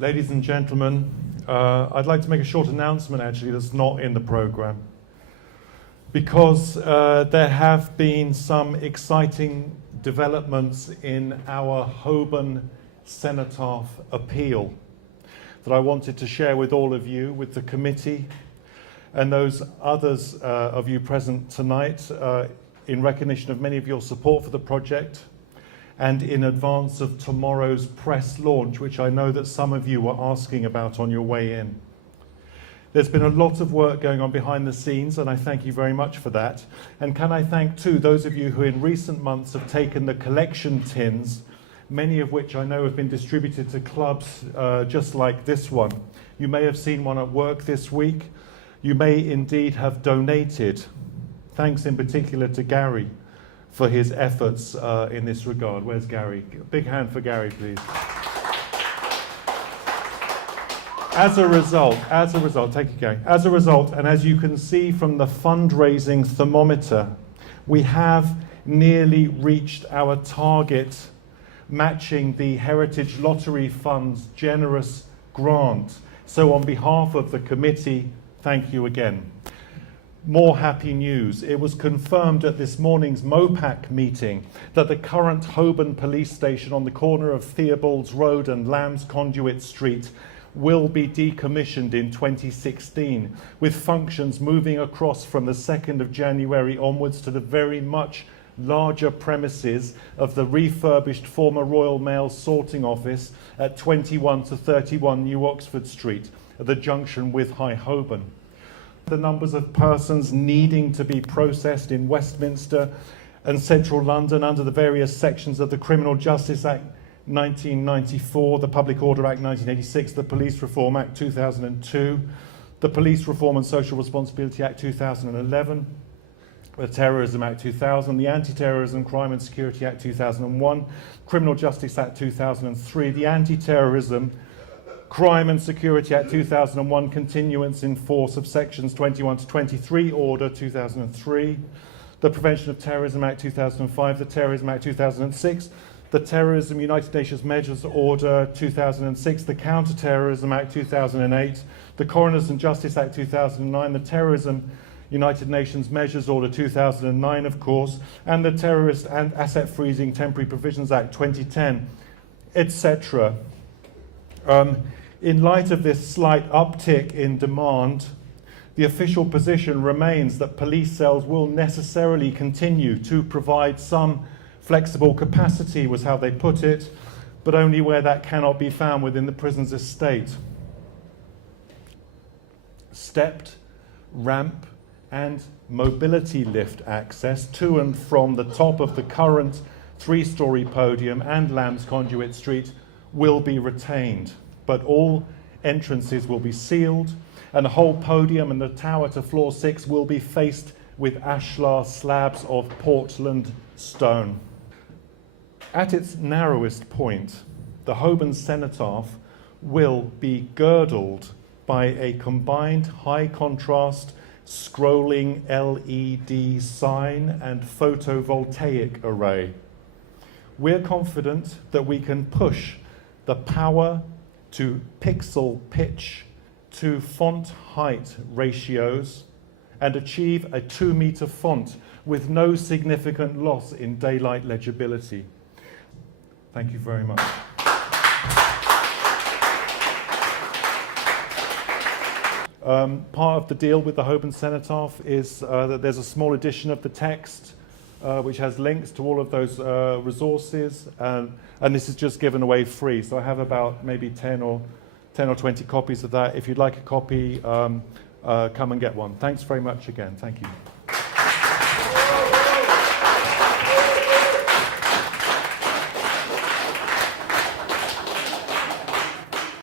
Ladies and gentlemen, I'd like to make a short announcement actually that's not in the programme, because there have been some exciting developments in our Holborn Cenotaph appeal that I wanted to share with all of you, with the committee and those others of you present tonight, in recognition of many of your support for the project and in advance of tomorrow's press launch, which I know that some of you were asking about on your way in. There's been a lot of work going on behind the scenes, and I thank you very much for that. And can I thank too those of you who in recent months have taken the collection tins, many of which I know have been distributed to clubs just like this one. You may have seen one at work this week. You may indeed have donated. Thanks in particular to Gary for his efforts in this regard. Where's Gary? A big hand for Gary, please. As a result, thank you, Gary. As a result, and as you can see from the fundraising thermometer, we have nearly reached our target, matching the Heritage Lottery Fund's generous grant. So on behalf of the committee, thank you again. More happy news. It was confirmed at this morning's MOPAC meeting that the current Holborn police station on the corner of Theobald's Road and Lamb's Conduit Street will be decommissioned in 2016, with functions moving across from the 2nd of January onwards to the very much larger premises of the refurbished former Royal Mail sorting office at 21 to 31 New Oxford Street, at the junction with High Holborn. The numbers of persons needing to be processed in Westminster and central London under the various sections of the Criminal Justice Act 1994, the Public Order Act 1986, the Police Reform Act 2002, the Police Reform and Social Responsibility Act 2011, the Terrorism Act 2000, the Anti-Terrorism, Crime and Security Act 2001, Criminal Justice Act 2003, the Anti-Terrorism, Crime and Security Act 2001, continuance in force of sections 21 to 23, Order 2003, the Prevention of Terrorism Act 2005, the Terrorism Act 2006, the Terrorism United Nations Measures Order 2006, the Counter-Terrorism Act 2008, the Coroners and Justice Act 2009, the Terrorism United Nations Measures Order 2009, of course, and the Terrorist and Asset Freezing Temporary Provisions Act 2010, etc. In light of this slight uptick in demand, the official position remains that police cells will necessarily continue to provide some flexible capacity, was how they put it, but only where that cannot be found within the prison's estate. Stepped, ramp, and mobility lift access to and from the top of the current 3-storey podium and Lamb's Conduit Street will be retained, but all entrances will be sealed, and the whole podium and the tower to floor 6 will be faced with ashlar slabs of Portland stone. At its narrowest point, the Holborn Cenotaph will be girdled by a combined high-contrast scrolling LED sign and photovoltaic array. We're confident that we can push the power to pixel pitch to font height ratios and achieve a 2-meter font with no significant loss in daylight legibility. Thank you very much. Part of the deal with the Holborn Cenotaph is that there's a small edition of the text which has links to all of those resources, and this is just given away free. So I have about maybe 10 or 20 copies of that. If you'd like a copy, come and get one. Thanks very much again. Thank you.